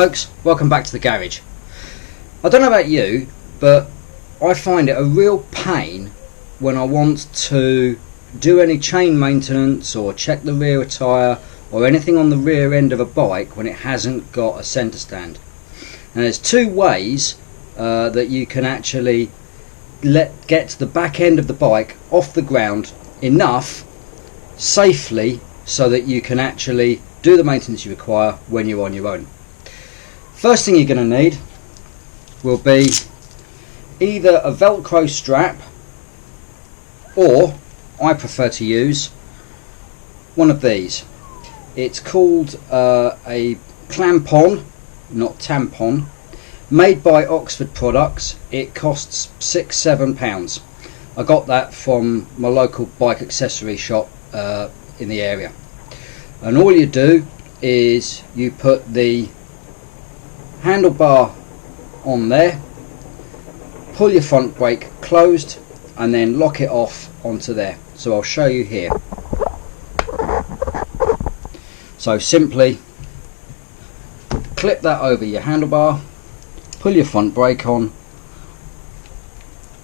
folks, welcome back to the garage. I don't know about you, but I find it a real pain when I want to do any chain maintenance or check the rear tyre or anything on the rear end of a bike when it hasn't got a centre stand. And there's two ways that you can actually get the back end of the bike off the ground enough safely so that you can actually do the maintenance you require when you're on your own. First thing you're going to need will be either a Velcro strap, or I prefer to use one of these. It's called a Clampon, not tampon, made by Oxford Products. It costs £6-7. I got that from my local bike accessory shop in the area. And all you do is you put the handlebar on there, pull your front brake closed, and then lock it off onto there. So I'll show you here. So simply clip that over your handlebar, pull your front brake on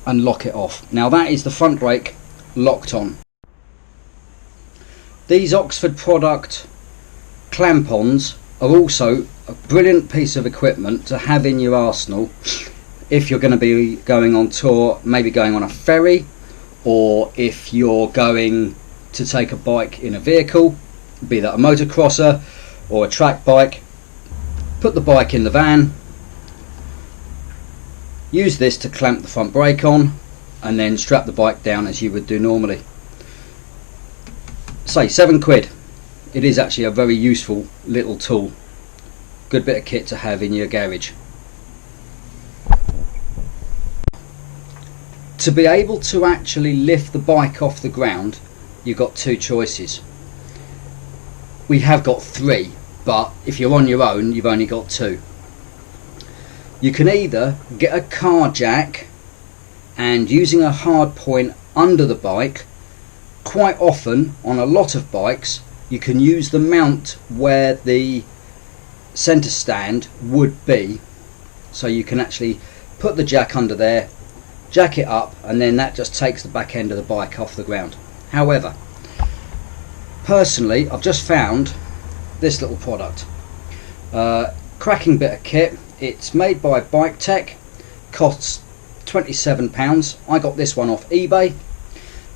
and lock it off. Now that is the front brake locked on. These Oxford product clampons are also a brilliant piece of equipment to have in your arsenal if you're going to be going on tour, maybe going on a ferry, or if you're going to take a bike in a vehicle, be that a motocrosser or a track bike. Put the bike in the van, use this to clamp the front brake on, and then strap the bike down as you would do normally. Say £7. It is actually a very useful little tool. Good bit of kit to have in your garage. To be able to actually lift the bike off the ground, you've got two choices. We have got three, but if you're on your own, you've only got two. You can either get a car jack and using a hard point under the bike. Quite often on a lot of bikes you can use the mount where the centre stand would be, so you can actually put the jack under there, jack it up, and then that just takes the back end of the bike off the ground. However, personally I've just found this little product, cracking bit of kit. It's made by Biketek, costs £27. I got this one off eBay,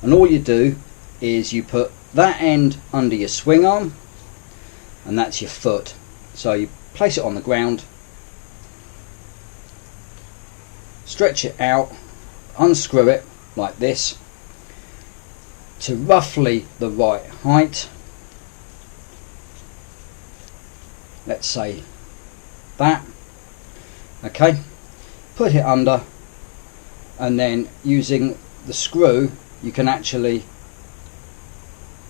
and all you do is you put that end under your swing arm, and that's your foot. So you place it on the ground, stretch it out, unscrew it like this to roughly the right height. Let's say that. Okay, put it under, and then using the screw you can actually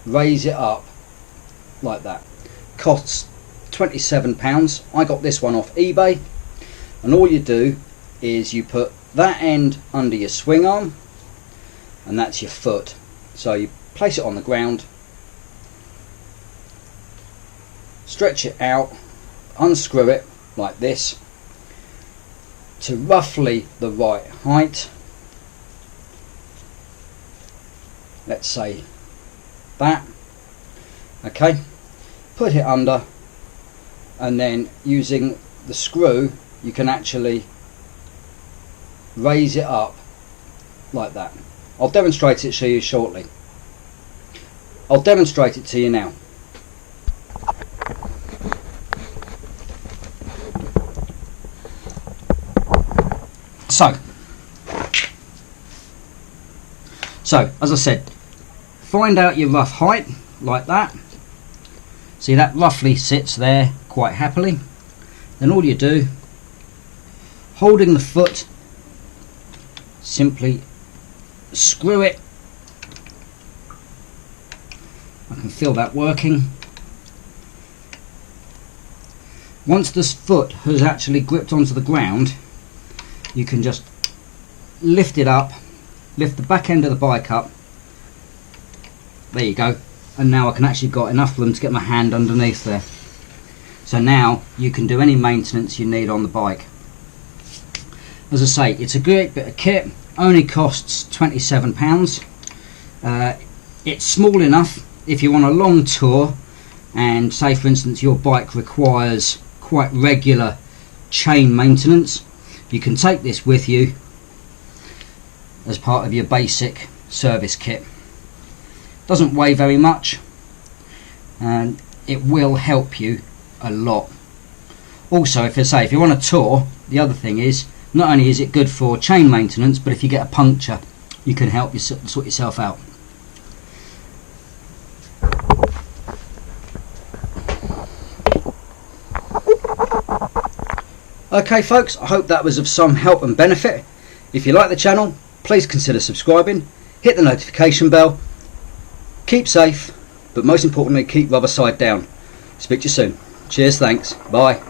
raise it up like that. Costs £27. I got this one off eBay, and all you do is you put that end under your swing arm, and that's your foot. So you place it on the ground, stretch it out, unscrew it like this to roughly the right height. Let's say that. Okay, put it under, and then using the screw you can actually raise it up like that. I'll demonstrate it to you shortly. I'll demonstrate it to you now. So as I said, find out your rough height like that. See, that roughly sits there quite happily. Then all you do, holding the foot, simply screw it. I can feel that working. Once this foot has actually gripped onto the ground, you can just lift it up, lift the back end of the bike up. There you go. And now I can actually got enough room to get my hand underneath there. So now you can do any maintenance you need on the bike. As I say, it's a great bit of kit, only costs £27. It's small enough if you want a long tour, and say for instance your bike requires quite regular chain maintenance, you can take this with you as part of your basic service kit. Doesn't weigh very much, and it will help you a lot. Also, if you want a tour, the other thing is, not only is it good for chain maintenance, but if you get a puncture, you can help you sort yourself out. Okay folks, I hope that was of some help and benefit. If you like the channel, please consider subscribing, hit the notification bell, keep safe, but most importantly keep rubber side down. Speak to you soon. Cheers, thanks, bye.